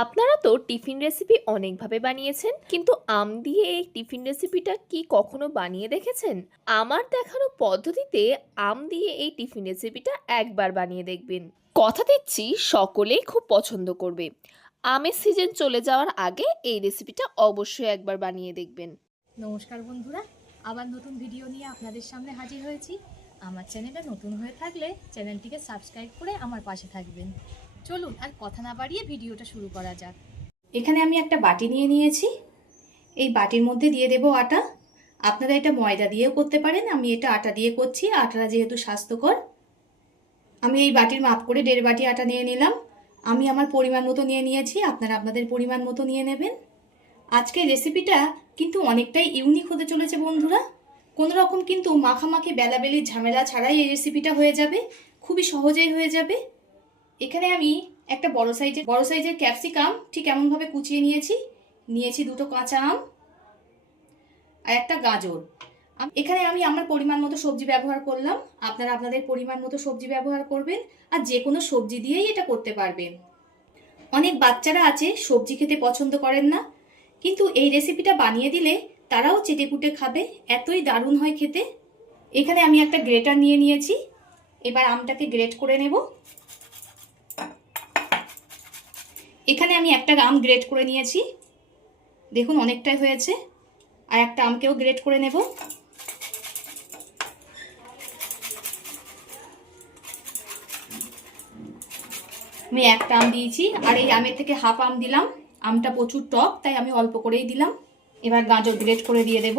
আপনারা তো tiffin recipe অনেকভাবে বানিয়েছেন, কিন্তু আম দিয়ে এই টিফিন রেসিপিটা কি কখনো বানিয়ে দেখেছেন? আমার দেখানো পদ্ধতিতে আম দিয়ে এই টিফিন রেসিপিটা একবার বানিয়ে দেখবেন। কথা দিচ্ছি সকলেই খুব পছন্দ করবে। আমের সিজন চলে যাওয়ার আগে এই রেসিপিটা অবশ্যই একবার বানিয়ে দেখবেন। নমস্কার বন্ধুরা, আবার নতুন ভিডিও নিয়ে আপনাদের সামনে হাজির হয়েছি। আমার চ্যানেলে নতুন হয়ে থাকলে চ্যানেলটিকে সাবস্ক্রাইব করে আমার পাশে থাকবেন। চলুন আর কথা না বাড়িয়ে ভিডিওটা শুরু করা যাক। এখানে আমি একটা বাটি নিয়ে নিয়েছি। এই বাটির মধ্যে দিয়ে দেব আটা। আপনারা এটা ময়দা দিয়েও করতে পারেন, আমি এটা আটা দিয়ে করছি। আটাটা যেহেতু স্বাস্থ্যকর, আমি এই বাটির মাপ করে 1.5 বাটি আটা নিয়ে নিলাম। আমি আমার পরিমাণ মতো নিয়ে নিয়েছি, আপনারা আপনাদের পরিমাণ মতো নিয়ে নেবেন। আজকের রেসিপিটা কিন্তু অনেকটাই ইউনিক হতে চলেছে বন্ধুরা। কোনো রকম কিন্তু মাখামাখি বেলাবেলির ঝামেলা ছাড়াই এই রেসিপিটা হয়ে যাবে, খুবই সহজেই হয়ে যাবে। এখানে আমি একটা বড় সাইজের ক্যাপসিকাম ঠিক এমনভাবে কুচিয়ে নিয়েছি দুটো কাঁচা আম আর একটা গাজর। এখানে আমি আমার পরিমাণ মতো সবজি ব্যবহার করলাম, আপনারা আপনাদের পরিমাণ মতো সবজি ব্যবহার করবেন। আর যে কোনো সবজি দিয়েই এটা করতে পারবেন। অনেক বাচ্চারা আছে সবজি খেতে পছন্দ করেন না, কিন্তু এই রেসিপিটা বানিয়ে দিলে তারাও চেটেপুটে খাবে, এতই দারুণ হয় খেতে। এখানে আমি একটা গ্রেটার নিয়ে নিয়েছি, এবার আমটাকে গ্রেট করে নেব। এখানে আমি একটা আম গ্রেট করে নিয়েছি, দেখুন অনেকটাই হয়েছে। আর একটা আমকেও গ্রেট করে নেব। আমি একটা আম দিয়েছি, আর এই আমের থেকে হাফ আম দিলাম। আমটা প্রচুর টক, তাই আমি অল্প করেই দিলাম। এবার গাজর গ্রেট করে দিয়ে দেব।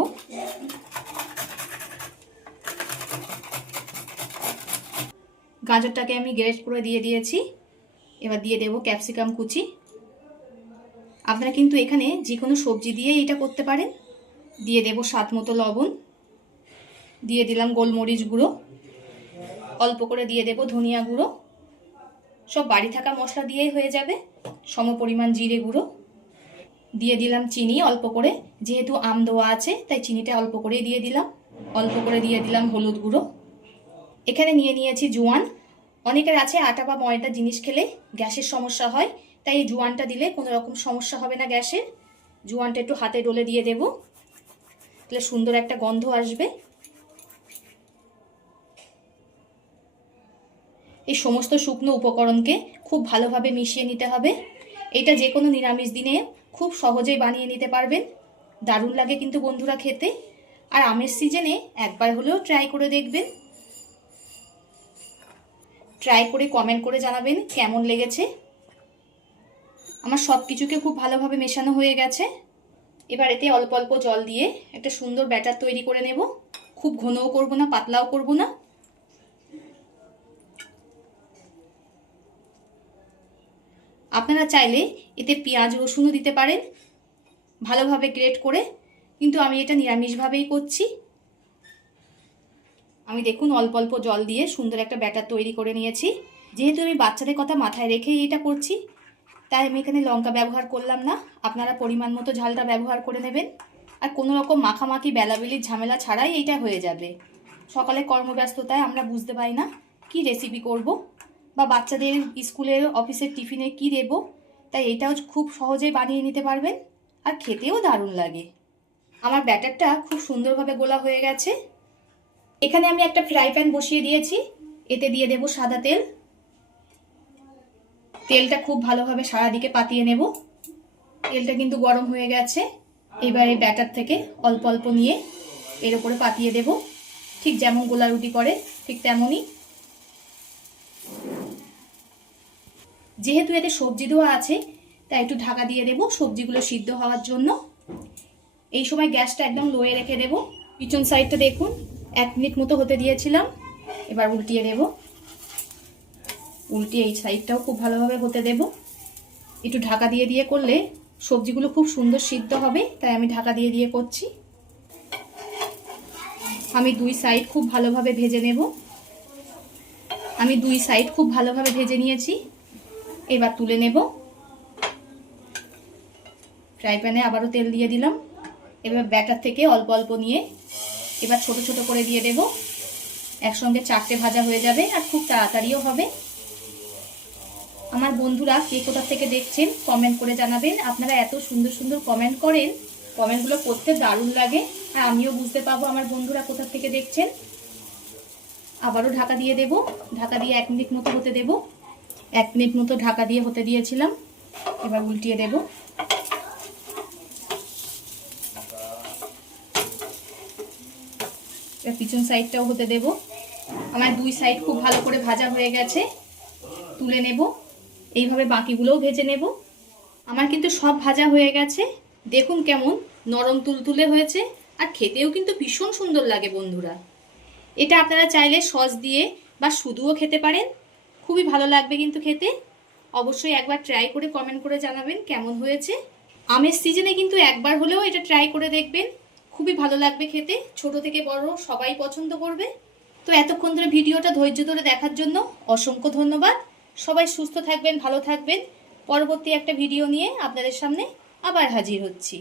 গাজরটাকে আমি গ্রেট করে দিয়ে দিয়েছি। এবার দিয়ে দেব ক্যাপসিকাম কুচি। আপনারা কিন্তু এখানে যে কোনো সবজি দিয়ে এটা করতে পারেন। দিয়ে দেব স্বাদ মতো লবণ, দিয়ে দিলাম গোলমরিচ গুঁড়ো, অল্প করে দিয়ে দেব ধনিয়া গুঁড়ো। সব বাড়ি থাকা মশলা দিয়েই হয়ে যাবে। সম পরিমাণ জিরে গুঁড়ো, দিয়ে দিলাম চিনি অল্প করে, যেহেতু আম দেওয়া আছে তাই চিনিটা অল্প করেই দিয়ে দিলাম। অল্প করে দিয়ে দিলাম হলুদ গুঁড়ো। এখানে নিয়ে নিয়েছি জোয়ান। অনেকের আছে আটা বা ময়দা জিনিস খেলে গ্যাসের সমস্যা হয়, তাই এই জোয়ানটা দিলে কোনো রকম সমস্যা হবে না গ্যাসের। জোয়ানটা একটু হাতে ডলে দিয়ে দেব, তাহলে সুন্দর একটা গন্ধ আসবে। এই সমস্ত শুকনো উপকরণকে খুব ভালোভাবে মিশিয়ে নিতে হবে। এটা যে কোনো নিরামিষ দিনে খুব সহজেই বানিয়ে নিতে পারবেন। দারুণ লাগে কিন্তু বন্ধুরা খেতে। আর আমের সিজনে একবার হলেও ট্রাই করে দেখবেন। ট্রাই করে কমেন্ট করে জানাবেন কেমন লেগেছে। আমার সব কিছুকে খুব ভালোভাবে মেশানো হয়ে গেছে। এবার এতে অল্প অল্প জল দিয়ে একটা সুন্দর ব্যাটার তৈরি করে নেব। খুব ঘনও করব না, পাতলাও করব না। আপনারা চাইলে এতে পেঁয়াজ রসুনও দিতে পারেন ভালোভাবে গ্রেট করে, কিন্তু আমি এটা নিরামিষভাবেই করছি। আমি দেখুন অল্প অল্প জল দিয়ে সুন্দর একটা ব্যাটার তৈরি করে নিয়েছি। যেহেতু আমি বাচ্চাদের কথা মাথায় রেখেই এটা করছি, তাই আমি এখানে লঙ্কা ব্যবহার করলাম না। আপনারা পরিমাণ মতো ঝালটা ব্যবহার করে নেবেন। আর কোনো রকম মাখামাখি বেলাবেলির ঝামেলা ছাড়াই এইটা হয়ে যাবে। সকালে কর্মব্যস্ততায় আমরা বুঝতে পারি না কি রেসিপি করব, বা বাচ্চাদের স্কুলের অফিসের টিফিনে কি দেব, তাই এইটাও খুব সহজেই বানিয়ে নিতে পারবেন। আর খেতেও দারুণ লাগে। আমার ব্যাটারটা খুব সুন্দরভাবে গোলা হয়ে গেছে। এখানে আমি একটা ফ্রাই প্যান বসিয়ে দিয়েছি, এতে দিয়ে দেব সাদা তেল। তেলটা খুব ভালোভাবে সারা দিকে পাতিয়ে নেব। তেলটা কিন্তু গরম হয়ে গেছে। এবার এই ব্যাটার থেকে অল্প অল্প নিয়ে এর উপরে পাতিয়ে দেব, ঠিক যেমন গোলা রুটি করে ঠিক তেমনই। যেহেতু এতে সবজি দেওয়া আছে, তাই একটু ঢাকা দিয়ে দেব সবজিগুলো সিদ্ধ হওয়ার জন্য। এই সময় গ্যাসটা একদম লোয়ে রেখে দেব। পিছন সাইডটা দেখুন 1 মিনিট মতো হতে দিয়েছিলাম। এবার উল্টিয়ে দেব। উল্টিয়ে এই সাইডটাও খুব ভালোভাবে হতে দেব। একটু ঢাকা দিয়ে দিয়ে করলে সবজিগুলো খুব সুন্দর সিদ্ধ হবে, তাই আমি ঢাকা দিয়ে দিয়ে করছি। আমি দুই সাইড খুব ভালোভাবে ভেজে নেব। আমি দুই সাইড খুব ভালোভাবে ভেজে নিয়েছি। এবার তুলে নেব। ফ্রাই প্যানে আবারও তেল দিয়ে দিলাম। এবার ব্যাটার থেকে অল্প অল্প নিয়ে এবার ছোট ছোট করে দিয়ে দেব। একসঙ্গে 4টে ভাজা হয়ে যাবে আর খুব তাড়াতাড়িও হবে। আমার বন্ধুরা কে কোথা থেকে দেখছেন কমেন্ট করে জানাবেন। আপনারা এত সুন্দর সুন্দর কমেন্ট করেন, কমেন্টগুলো পড়তে দারুণ লাগে, আর আমিও বুঝতে পারবো আমার বন্ধুরা কোথা থেকে দেখছেন। আবারও ঢাকা দিয়ে দেব, ঢাকা দিয়ে 1 মিনিট মতো হতে দেব। 1 মিনিট মতো ঢাকা দিয়ে হতে দিয়েছিলাম, এবার উল্টিয়ে দেব। এবার পিছন সাইডটাও হতে দেব। আমার 2 সাইড খুব ভালো করে ভাজা হয়ে গেছে, তুলে নেব। এইভাবে বাকিগুলোও ভেজে নেব। আমার কিন্তু সব ভাজা হয়ে গেছে, দেখুন কেমন নরম তুলতুলে হয়েছে, আর খেতেও কিন্তু ভীষণ সুন্দর লাগে বন্ধুরা। এটা আপনারা চাইলে সস দিয়ে বা শুধুও খেতে পারেন, খুবই ভালো লাগবে কিন্তু খেতে। অবশ্যই একবার ট্রাই করে কমেন্ট করে জানাবেন কেমন হয়েছে। আমের সিজনে কিন্তু একবার হলেও এটা ট্রাই করে দেখবেন, খুবই ভালো লাগবে খেতে। ছোট থেকে বড় সবাই পছন্দ করবে। তো এতক্ষণ ধরে ভিডিওটা ধৈর্য ধরে দেখার জন্য অসংখ্য ধন্যবাদ। সবাই সুস্থ থাকবেন, ভালো থাকবেন। পরবর্তী একটা ভিডিও নিয়ে আপনাদের সামনে আবার হাজির হচ্ছি।